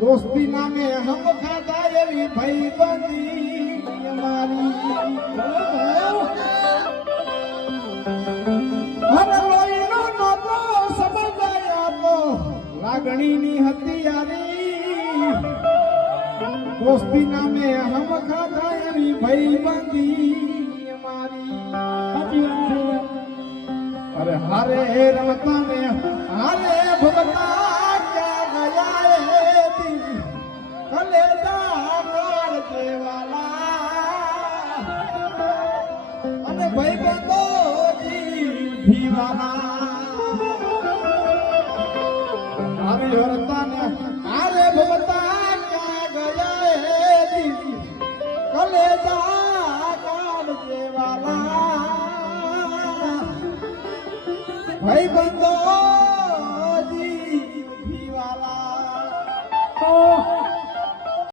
दोस्ती नामे हम खाता एवी भाईबंधी અમારી હર લોહીનો નોતો સમજાયા તો લાગણીની હતી યારી दोस्ती नामे हम खाता एवी भाईबंधी અમારી સાચી વાત છે अरे हारे रमता ने हारे भगता क्या गया है दी कलेजा कार देवाला अरे भाई बंदो जी भीवाला हारे रमता ने हारे भगता क्या गया है दी कलेजा कार देवाला भाई बंदो